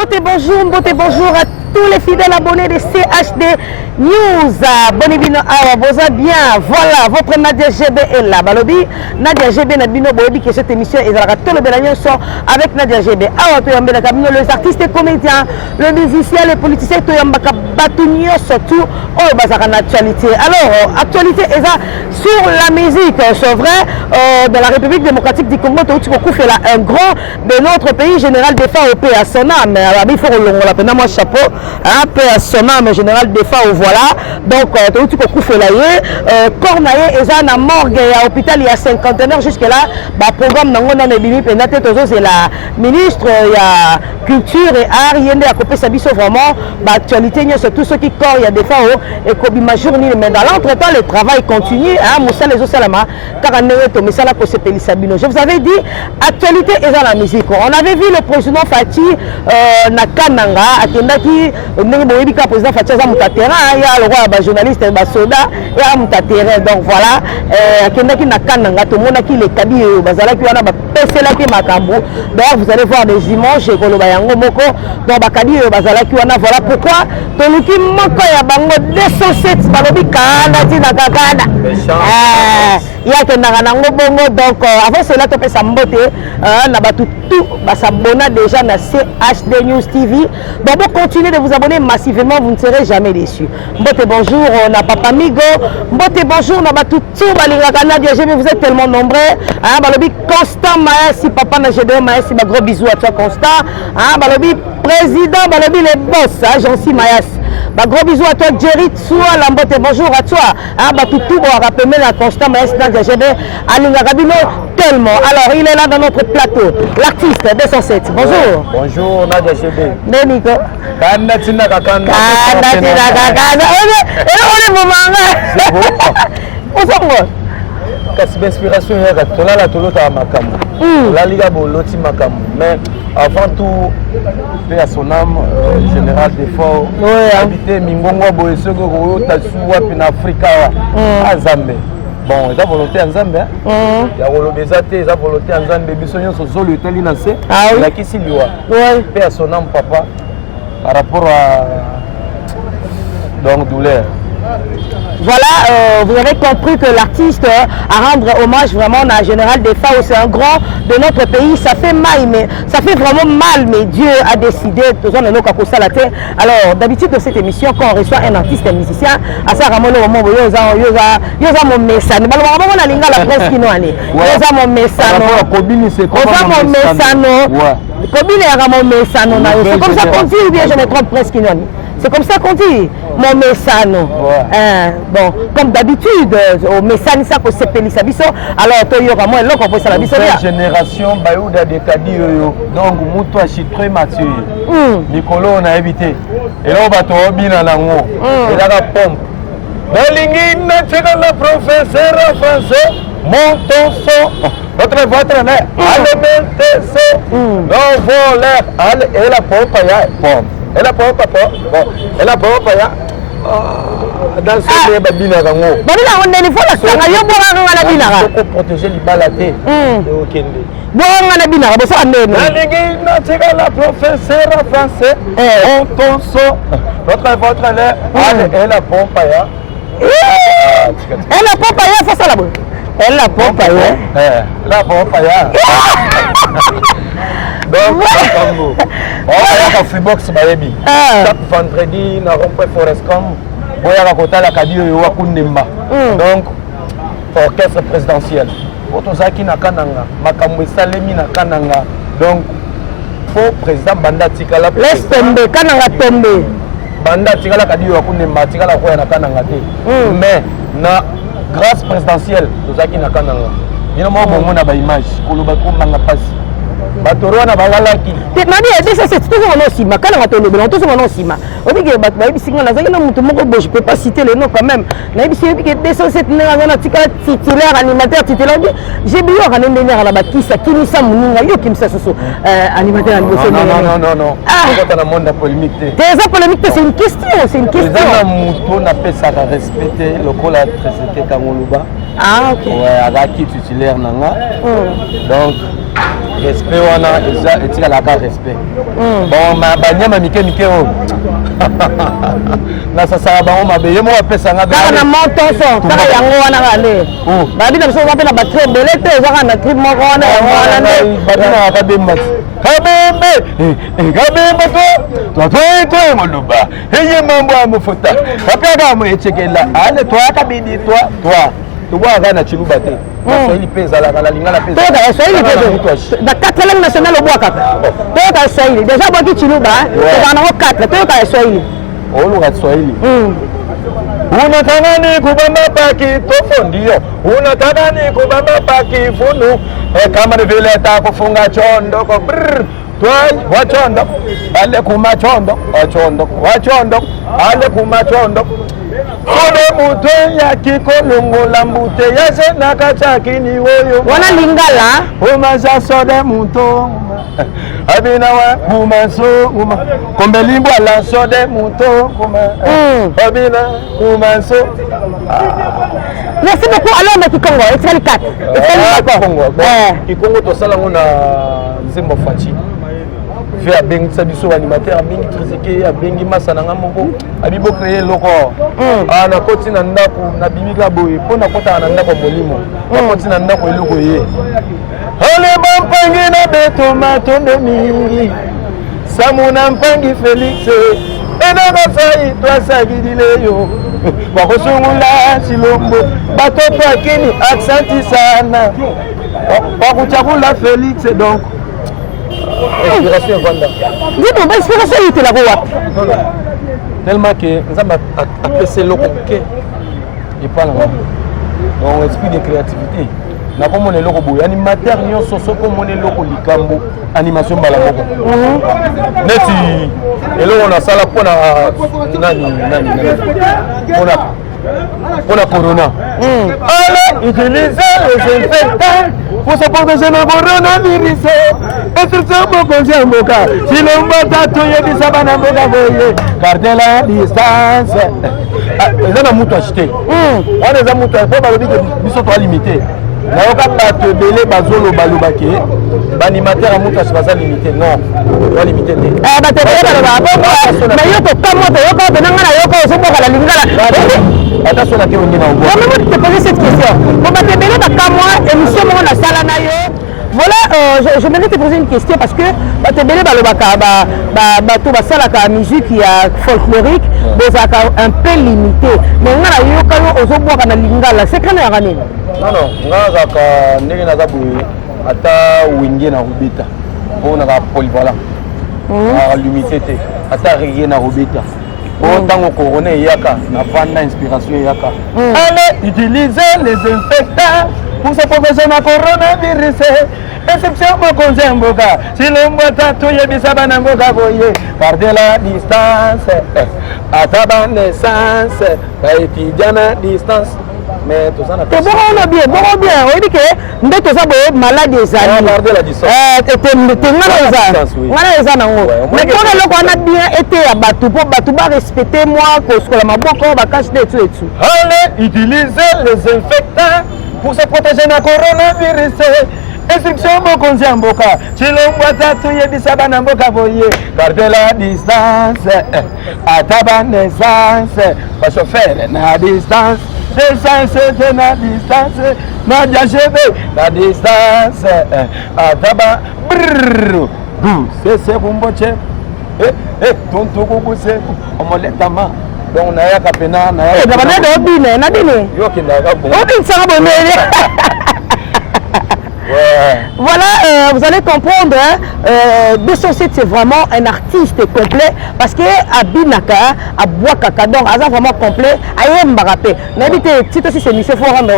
Mbote bonjour à tous les fidèles abonnés de CHD News. Bonibino awa boza bien. Voilà, votre Nadia GB est là. Balobi, Nadia GB na bino boyebi que cette émission est à tout le bénagnon sont avec Nadia GB. Awa to yambela kabino les artistes et comédiens, les musiciens, les politiciens to yambaka batunyo surtout oh bazaka na actualité. Alors, actualité est sur la musique, c'est vrai dans la République démocratique du Congo to fait là un grand de notre pays général des FA au paix à son âme. Il faut que la peine moi chapeau un peu à son âme général des FA au voilà. Donc tu peux fait là cornaye et ça na morgue à hôpital il y a 50 heures jusque là bah programme nango na bimi penate tozo c'est la ministre il y a culture et art yende à copé sabiso vraiment bah actualité c'est tout ce qui corps il y a des FA et kobima journée mais dans l'entretemps le travail continue hein Moussa les osalama car to mais ça là pour se péli sabino. Je vous avais dit actualité est dans la musique. On avait vu le président Fati na Kananga akendaki ndenge boyebi ka président Fati za mutatera il y a le roi ba journaliste ba soda il y a mutatera donc voilà akendaki na Kananga to monaki le kabi bazalaki wana ba peselaki makambo. D'ailleurs vous allez voir des images et koloba yango moko donc ba kabi bazalaki wana voilà pourquoi to luki moko ya bango 207 balobi kana tina kakana il y a kendanga nango bongo donc avant cela to pesa mbote na batu tout s'abonner déjà na CHD News TV. Donc vous continuez de vous abonner massivement, vous ne serez jamais déçus. Mbote bonjour, on a Papa Migo. Mbote bonjour, on a Batu Nadia GB, vous êtes tellement nombreux. Hein, Balobi Constant Maessi, Papa Nagédéo Maessi, gros bisous à toi Constant. Hein, Balobi président, Balobi les boss, hein, Jean-Si Maes. Gros bisous à toi Jerry Tsoua Lambote, bonjour à toi. Hein, tout on rappelle la Constant Maes Nadia GB, Alinga Rabino tellement. Alors il est là dans notre plateau, l'artiste 207. Bonjour. Bonjour Nadia GB. Nico. Kanda tina kakanda. Kanda tina kakanda. On est moment. On s'en va. Kasi inspiration ya tola la tolota makamu. La liga boloti makamu. Mais avant tout paix à son âme général des forts. Habité Mingongo boyesoko ko tasuwa pina Afrika wa Azambe. Bon, la volonté en Zambie. Il y a la volonté en Zambie. Bisogno so zolo itali na se. La kisi liwa. Oui. Paix à son âme papa par rapport à donc douleur. Voilà, vous avez compris que l'artiste à rendre hommage vraiment à Général des FAO, c'est un grand de notre pays. Ça fait mal, mais ça fait vraiment mal, mais Dieu a décidé. Alors, d'habitude dans cette émission, quand on reçoit un artiste, un musicien, à ça ramène au moment où il y a mon message. La presse qui nous a dit. Il y a mon message. C'est comme ça qu'on dit, ou bien je me trompe presque qui nous a dit. C'est comme ça qu'on dit, mon messano. Bon, comme d'habitude, au messani ça pour s'épeler sa biso. Alors, toi, il y aura moins l'autre pour ça la biso. Génération, Baouda de Kadi, donc, Moutou a chitré Mathieu. Nicolo, on a évité. Et là, on va te bien à l'ango. Et là, la pompe. Dans l'ingine, c'est dans le professeur français. Montons son. Votre mère. Allez, mettez ça. Non, voilà. Et la pompe, il y a pompe. Elle a pas papa. Bon, elle a pas papa. Dans ce babina rango. Babina on est fois la sanga yo boanga la binara. Pour protéger les balatés. OK. Boanga la binara, bo ça ndene. Na teka la professeur français. On tonso. Votre là. Elle a pas papa. Elle a pas papa, ça la bonne. Elle a pas papa. Elle a pas papa. Donc, on va Freebox Bayebi. Chaque vendredi, nous avons fait Forestcom. On va côté la Kadio et Wakundemba. Donc, orchestre présidentiel. Otozaki na Kananga, Makamwe Salemi na Kananga. Donc, pour président Banda Tikala. Laisse tomber, Kananga tomber. Banda Tikala Kadio Wakundemba, Tikala Koya na Kananga. Mais, na grâce présidentielle, Otozaki na Kananga. Il y a un moment où on a une image, Kolobakou Mangapasi. Batorona balalaki. Nani ese c'est tout mon osima quand on tourne bien tout mon osima. On dit que ba bisinga na zaki na mutu moko bo je peux pas citer le nom quand même. Na bisinga que 207 na tika titulaire animateur titulaire. J'ai bien rané ndenya la bakisa kinisa muninga yo kimsa soso animateur animation. Non. Quand on a monde polémique. Des polémiques c'est une question, c'est une question. Na mutu na pesa respecter le col à traiter Kangoluba. Ah, ok. Ouais, azaki titulaire nanga. Donc respect wana eza etikalaka respect. Bon banyama mike o nasasaka bango mabe ye moko apesanga kaka na montoso kaka yango wana kale babi na biso oza mpe na batri ebele te ezaka na tri moko wana yango wana nde babinaka kabemba ti kabemba toye moluba eye mambo ya mofuta bapiaka mo ecekela ale toyaka bidi tobwaka na chiluba te baswahili mpe ezalaka na lingala mpe toyoka ya swahili te na 4 langue nationale obwakaka toyoka ya swahili déjà bwaki chiluba tozala nango 4 toyoka ya swahili oluka Kiswahili. Unataka ni kubamba paki tofondio. Unataka ni kubamba paki funu. Kama ni vile takufunga chondo kwa brrr. Twai wachondo. Ale kuma chondo. Wachondo. Ale kuma chondo. Sode mutwe ya kikolongola mbute ya sena kachaki ni woyo. Wana lingala. Umasa sode muto. Abina wa kumaso kuma kombelimbo ala sode muto kuma abina kumaso. Merci beaucoup. Alors mais Kikongo, etikali 4. Kikongo to sala ngona nzembo fachi. Fait à bengi sabiso animateur à bengi triseke à bengi masana ngamoko abibo créer loko na koti na ndako na bimika boye pona kota na ndako molimo na koti na ndako eloko ye ale bampangi na beto matonde mingi samuna mpangi Felix enaka sai twasagidile yo bakosungula silombo batoto akini aksanti sana bakuchakula Felix donc inspiration Vanda. Dis-moi, inspiration il était là-bas. Tellement que nous avons appelé le coquet. Et pas là. On esprit de créativité. Na comme on est loco boy animateur nyo soso comme on est loco likambo animation balamoko. Neti elo on a sala pona nani. Pona corona. Allez utiliser les infectants pour se protéger le coronavirus. Instruction pour conseiller mboka. Si l'on va tatouiller des sabana mboka voye. Gardez la distance. Les gens ont tout acheté. On les a tout acheté. Faut pas dire que ils sont trop limités. Nayoka bato belé bazolo balubake. Animateur à mouta pas limité. Non, pas limité. Bato belé balubake. Mais yoko kamo to yoko benanga na yoko osoboka la lingala. Attention à qui on est dans le bois. Je vais te poser cette question. Pour bato belé bakamwa émission mo na sala na yo. Voilà, je voudrais te poser une question parce que Batebele balobaka bato basalaka musique ya folklorique bozaka un peu limité. Mais ngana yoka yo ozobwaka na lingala, c'est kana ya nini? Non, ngana ka ndenge na zabu ata wingi na rubita. Bona ka polyvalent. Limité te. Ata reggae na rubita. Autant corona yaka na vanda inspiration yaka. Allez utiliser les infectants pour se protéger na coronavirus. Exception mokonze mboka. Si l'ombo tatouye bisaba na mboka boye. Gardez la distance. Ataba naissance. Ba étudiant na distance. Mais tout ça na te bon bien. On dit que ndé to ça boye malade ezali. Gardez la distance. Ngana eza nango. Mais quand le ko na bien été ya batu po batu ba respecter moi ko skola maboko ba cache de tout. Allez utiliser les infectants pour se protéger na coronavirus. Instruction mokonzi mboka. Chilombo tatouye bisaba na mboka boye. Gardez la distance. Ataba naissance. Pas chauffeur na distance. Distance na distance. Na diagebe na distance. Ataba brrr. C'est kumboche. Tonto kubuse. Omoletama. Donc na ya kapena na ya. Na bana do bine na dine. Yo kindaga bon. Obi tsanga bonne. Voilà, vous allez comprendre, B107 c'est vraiment un artiste complet parce que Abinaka, à Boakaka, donc Aza vraiment complet, Ayem Barapé. N'habitez, si aussi c'est monsieur, il faut rendre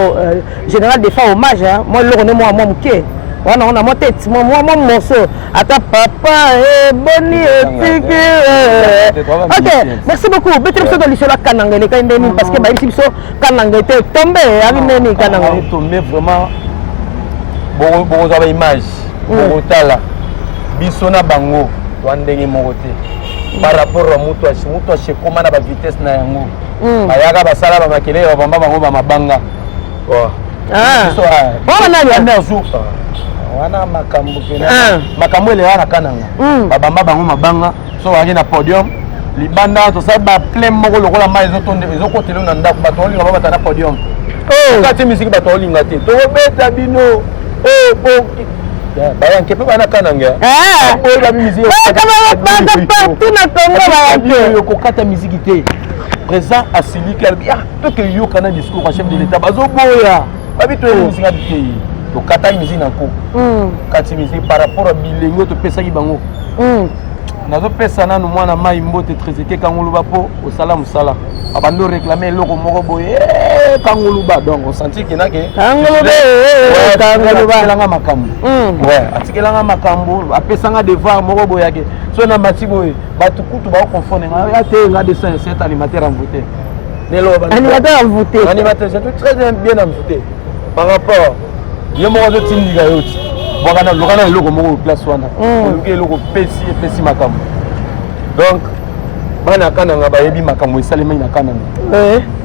général des femmes hommage, moi le connais moi mon mouquet. Voilà, on a mon tête, mon morceau. À ta papa, Bonnie, ok, merci beaucoup. Betre que dans l'histoire Kanangé, parce que Baïsi Kanangé était tombé, Avineni Kanangé. Tombé vraiment. Bon za image botala biso na bango wandenge mokote par rapport à mutu a koma na ba vitesse na yango ayaka basala ba makele ba bamba bango ba mabanga jour wana makambo pena makambo ele wana kananga babamba bango mabanga so wangi na podium libanda to sa ba plein moko lokola mai ezotonde ezokotela na ndako bato olinga babata na podium kati misiki bato olinga te to beta bino baya nkepe bana kananga ola misiki partout na Congo baya yo kokata misiki te présent asili kalbi to ke yo kana discours à chef de l'état bazoboya babito misiki abite to kata misiki na ko kati misiki par rapport à bilengo to pesa bango nazo pesa nanu mwana mai mbote trezeke kanguluba po osala musala abando réclamer eloko moko boye kanguluba donc on sentit que nake kanguluba langa makambo ouais atikelanga makambo apesanga devoir moko boye yake so na mati boye batu kutu ba confondre nga te nga dessin cet animateur en voté nelo animateur en voté animateur c'est très bien en voté par rapport yo moko zo tindiga yoti bokana lokana eloko moko place wana oluki eloko pesi makambo donc bana kananga bayebi makambo esalemi na kananga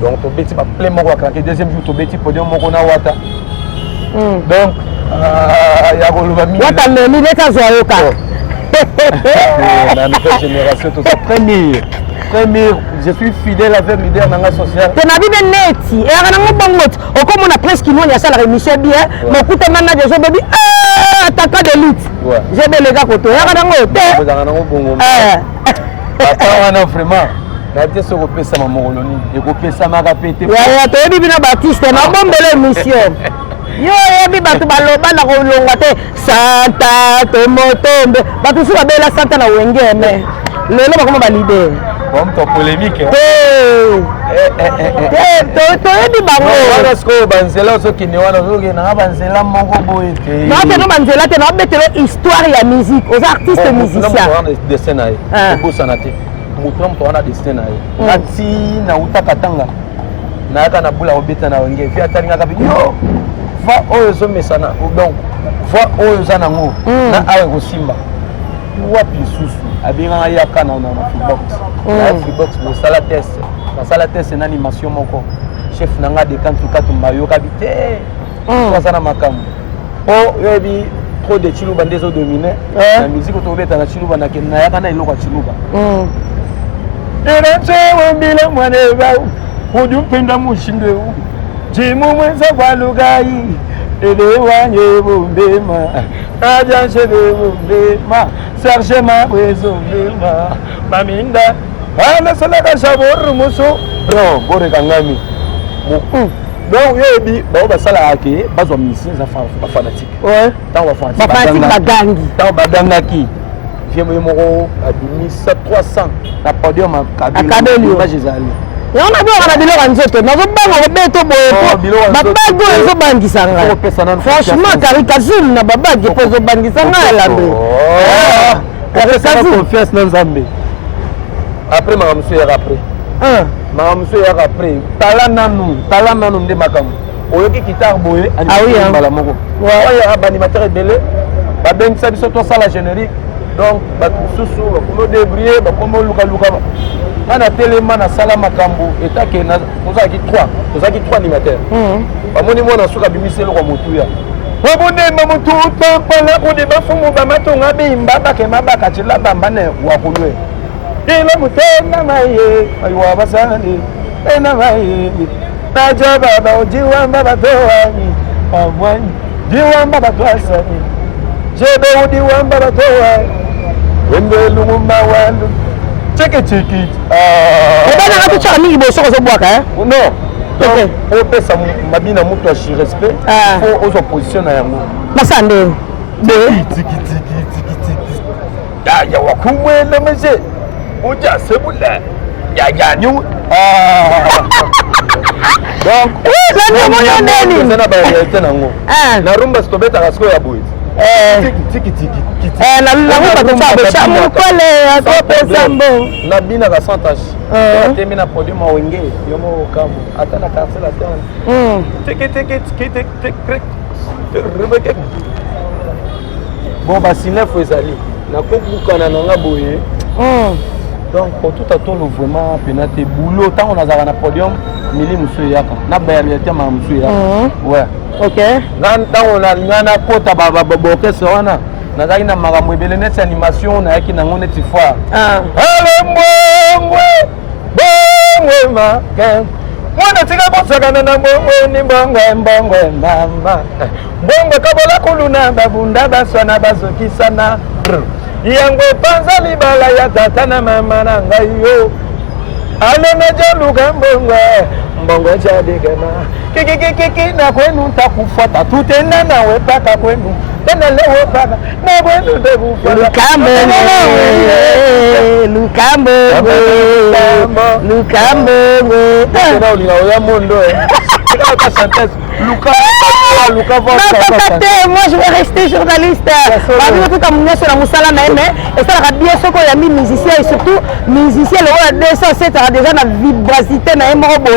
donc tobeti ba plein moko akaki deuxième jour tobeti podium moko na wata donc ya koloba mi wata memi leka zoyo ka la nouvelle génération tout ça premier je suis fidèle avec leader nanga social te na bibe neti e kana ngobongoti okomona presque non ya sala émission bien mokuta mana de so bebi attaquant de lutte j'ai des gars côté ya kana ngote vous avez nango bongo papa wana vraiment na te so ko pesa mamoloni e ko pesa maka pété ya to yebi bina Baptiste na bombele émission yo yebi batu baloba na kolonga te santa to motombe batu su babela santa na wengeme lelo bakoma ba leader comme ton polémique to yebi bango wana sko banzela so kini wana so ke na banzela moko boye te na te no banzela te na betelo histoire ya musique aux artistes musiciens de scène ay bo sanate mutu mto wana de scène ay nati na utakatanga na aka na bula obeta na wenge fi atalinga kapi yo va oyo zo mesana donc va oyo za nango na awe ko simba wapi susu abinga ya kana na Freebox na Freebox bo sala test na animation moko chef nanga de kantu katumba yo kabite kwa na makambo o yebi trop de chiluba ndezo dominer na musique to beta na chiluba na kenna ya kana iloko chiluba era chewe mbila mwane ba ujumpenda mushinde jimu mwenza kwa lugai ele wanye bombema aja shebe bombema serge ma wezo bombema maminda ala sala ka sabor muso bro bore kangami donc yebi ba sala ake bazwa misi za fanatique tant fanatique bagangi tant badangaki fiemo yemo abimisa 300 na podium akabeli majizali on a bien na biloko nzoto nazo banga ko beto boyo babago ezo bangisa nga franchement caricature na babage po ezo bangisa nga lambe caricature confiance na Nzambe après makamso ya après makamso ya après tala nanu nde makambo oyoki guitare boye ani mbala moko oyo abanimateur ebele babengisa biso to sala générique donc batususu bakomo débrouiller bakomo luka ana telema na sala makambo etake na tozaki 3 animateurs bamoni mwana suka bimiselo kwa mutuya obonema mutu utapala kudi bafumu bamatonga bimba bakema bakatila bambane wakulwe ila mutenga maye aywa basani ena maye naja baba ujiwamba batowani amwani jiwamba batwasani jebe udiwamba batowani wende lumumba wandu cheki bana ngatu cha mingi boso ko bwaka non o pesa mabina mutu ashi respect faut ozo position yango masande tiki ya wakumwe na meje uja sebula ya nyu donc la nyomo neni na ba réalité nango na rumba stobeta kasko ya boy tiki na rumba to cha chamu kole atopesa mbo na bina ka santage temi na podium wenge yomo kamu ata na quartier la tiki bon ba sinef ezali na kokukana nanga boye donc pour tout à tout vraiment penate boulot tant on a na podium mili musu yaka na ba réalité ma musu yaka ouais OK. Ntango nalinga nakota baorchestre wana nazalaki na makambo ebele neti animation nayaki nango neti foire ale mbongwe mbongwe make mwana tika kosakana na mbongweni mbongwe mama mbongwe kabola kuluna babunda baswana bazokisana yango epanza libala ya tata na mama na ngai yo alemejaluka mbongwe jadikema kikikikiki na kwenu ntakufuata tutenda nawe paka kwenu tena leo paka na kwenu ntakufuata Lukambo tena ulinga mondo ka chanteuse moi je vais rester journaliste. Parmi tout à mon sur la musala mais et ça la bien ce qu'on a mis musicien et surtout musicien le 207 a déjà la vibracité na emobo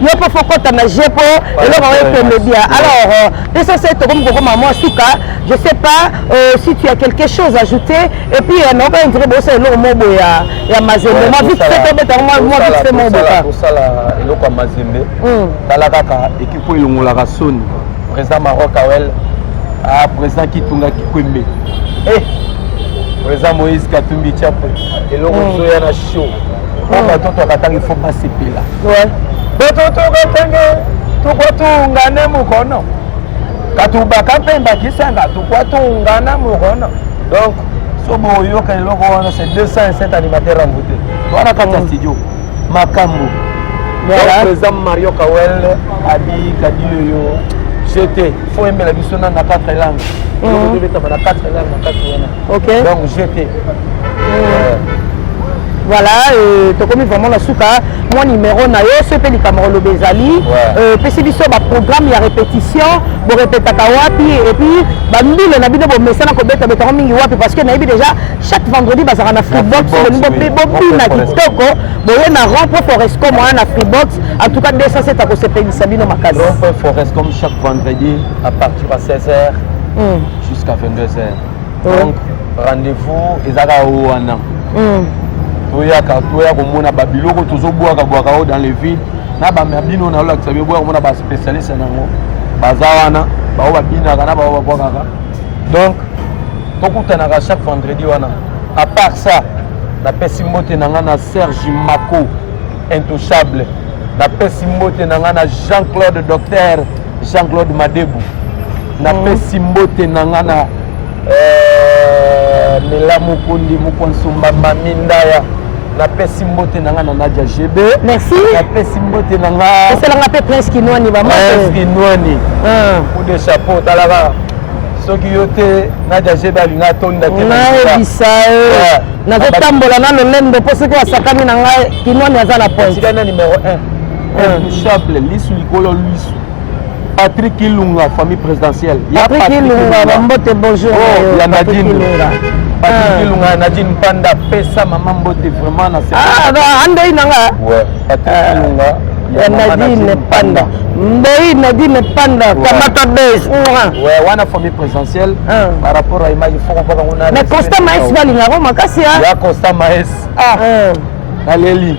yo pas faut qu'on na jepo et là on va bien. Alors 207 comme maman souka, je sais pas si tu as quelque chose à ajouter et puis on va entrer bosser le mobo ya mazembe. Moi vite fait moi vite fait mon boka. Pour ça la eloko mazembe. Tala kaka équipe ilongola ka soni. Président Maroc Awel, président Kitunga Kikwembe, président Moïse Katumbi Tchapwe, et le roseau y a un show. On va tout attendre, il faut passer là. Ouais. Tout attendre, tout ngane mukono. Katuba kapemba kisanga, tout ngana mukono. Donc, so boyo quand le logo c'est 207 animateurs en beauté. Voilà quand le studio, Makambo. Le président Mario Kawel a dit Kadilo. J'étais, il faut aimer la mission dans 4 langues. Donc, je vais dans 4 langues. Ok. Donc, j'étais. Voilà, tu as commis vraiment la souka. Mon numéro, c'est le Cameroun Bezali. C'est un programme, il y a répétition, il répète à Kawapi. Et puis, il y a un message parce que déjà, chaque vendredi, il y a un Freebox. Il y a un rond Foresco, il y a un Freebox. En tout cas, ça, c'est à cause de Sabino Makaz. Rond Foresco, chaque vendredi, à partir de 16h jusqu'à 22h. Donc, rendez-vous, ils ont un an. toya komona babiloko tozobwaka bwaka dans les villes na bamabino na lola tsabe bwaka mona ba spécialiste nango bazawana bao babinaka na bao babwaka donc tokutanaka chaque vendredi wana. À part ça na pesi mbote nanga na Serge Mako intouchable, na pesi mbote nanga na Jean-Claude Docteur Jean-Claude Madebu, na pesi mbote nanga na Melamu Kundi Mukonsumba Mamindaya, na pesi mbote nanga na Nadia GB. Merci. Na pesi mbote nanga c'est la ngape Prince Kinwani ba Prince Kinwani. Coup de chapeau talaka. Soki yote Nadia GB alinga tonda te na bisa na zotambola na lolendo po soki wasakani nanga Kinwani azala point. C'est le numéro 1. Intouchable lisu likolo lisu. Patrick Ilunga, famille présidentielle. Patrick Ilunga, Mbote bonjour. Il y a Nadine. Patrick Ilunga, Nadine Panda, Pesa, Maman Mbote, vraiment. Ah, Andei Nanga. Ouais, Patrick Ilunga. Il y a Nadine Panda. Mbei Nadine Panda, Kamata Base. Ouais, on a famille présidentielle. Par rapport à l'image, il faut qu'on a. Mais Costa Maes Valinga, Makassia. Il y a Costa Maes. Ah, Naléli.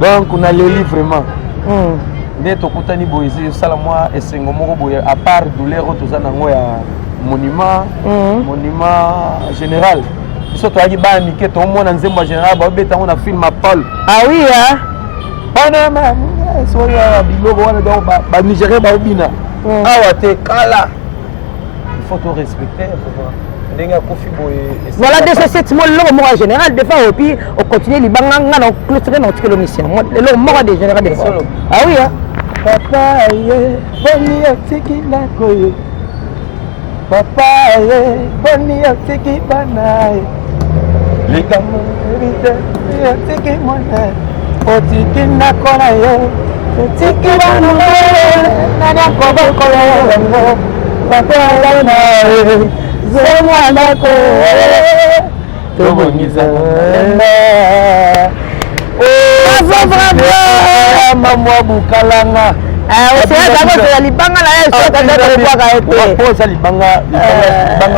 Donc, on a Léli vraiment. Nde tokutani boyezi sala moi esengo moko boye à part douleur toza nango ya monument général biso to yaki ba mike to mona nzembo général ba beta ngona film à Paul. Ah oui hein bana ma so ya biloko wana do ba Nigeria ba obina awa te kala il faut to respecter voilà de cette mots le mot général de fois et puis on continue les banga na clôturer notre émission le mot de général de fois. Ah oui hein papa ye boni atiki na koyo papa ye boni atiki bana les gamorite atiki mona otiki na kona yo otiki bana na na kobo koyo papa na Zemwana ko tobongiza mamwa bukalanga oseya libanga na ye posa libanga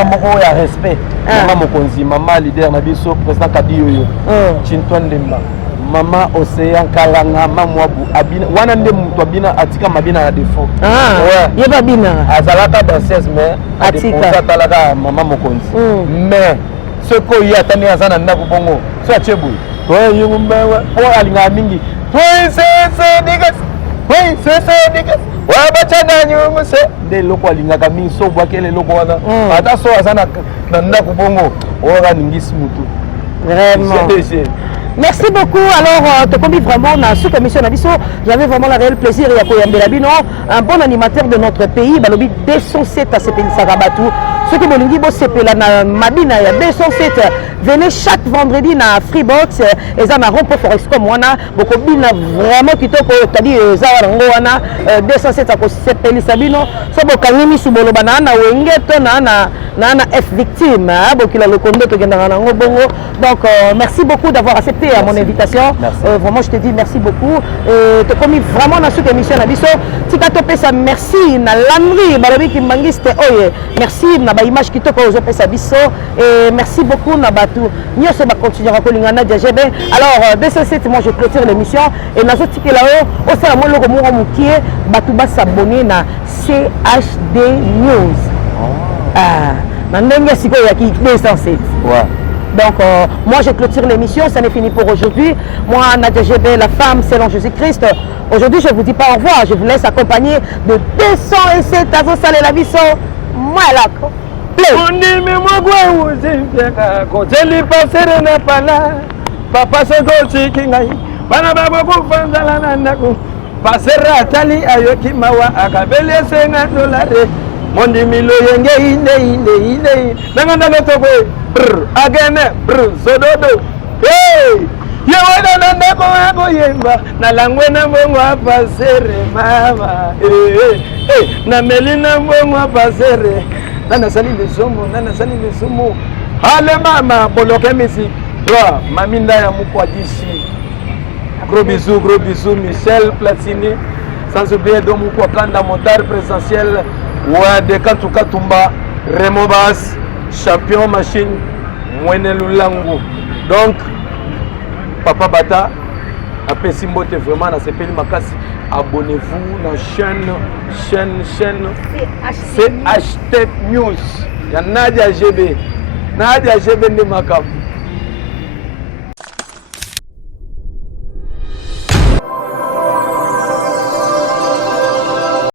moko ya respect mama mokonzi mama leader na biso président Kabi yoyo Chintoine Ndemba Mama Océan Kalanga Mamwabu abina wana nde mutu abina atika mabina na défaut. Yeba bina azalaka danseuse mais atika talaka mama mokonzi. Mais ce ko ya tani azana ndako bongo so achebu. Toi yumba po alinga mingi. Toi c'est digas. Oui, c'est digas. Wa bachana nyumu se de loko alinga kami so bwakele loko wana. Ata so azana na ndako bongo ora ningisi mutu. Vraiment. Merci beaucoup. Alors, tu as vraiment dans cette émission, j'avais vraiment le réel plaisir un bon animateur de notre pays, Balobi 207 à CPN Sarabatou. Ceux qui veulent na Mabina, il y a 207. Venez chaque vendredi na Freebox et ça na rompo forest comme on a beaucoup bina vraiment qui te dit zawarangoana 207 à CPN Sabino. Ça bokangimi subolo banana wengeto na F victime, bokila le kondo to gendana bongo. Donc merci beaucoup d'avoir accepté à mon invitation. Vraiment, je te dis merci beaucoup. Tu as commis vraiment dans cette émission. Merci. Na Landry, Balobi qui mangiste. Merci. Na ba image qui te cause sa biso. Et merci beaucoup. Na batu. Nous sommes continuer à colingana DJB. Alors, dès ce site, moi je clôture l'émission. Et na zoti qui là-haut, au sein de moi le mouro moukié, batu ba s'abonner na CHD News. Na ndenge siko ya ki 207. Ouais. Donc, moi, je clôture l'émission. Ça n'est fini pour aujourd'hui. Moi, Nadia GB, la femme selon Jésus-Christ. Aujourd'hui, je ne vous dis pas au revoir. Je vous laisse accompagner de 207 à vos salles la vie. Moi, là. Mondi milo yenge ine nanganda lotokwe agene sododo hey yewana nanda ko yemba na langwena mbongo apasere mama na melina mbongo apasere nana sali le somo ale mama boloke misi toi maminda ya mukwadishi gros bisous Michel Platini sans oublier donc Mukwakanda monteur présentiel. Ouais, de Katumba, Remobas, champion machine, Mwene Lulangu. Donc, Papa Bata, après Simbote vraiment dans ce pays Makasi, abonnez-vous dans la chaîne CHT News. Il y a Nadia GB de Makam.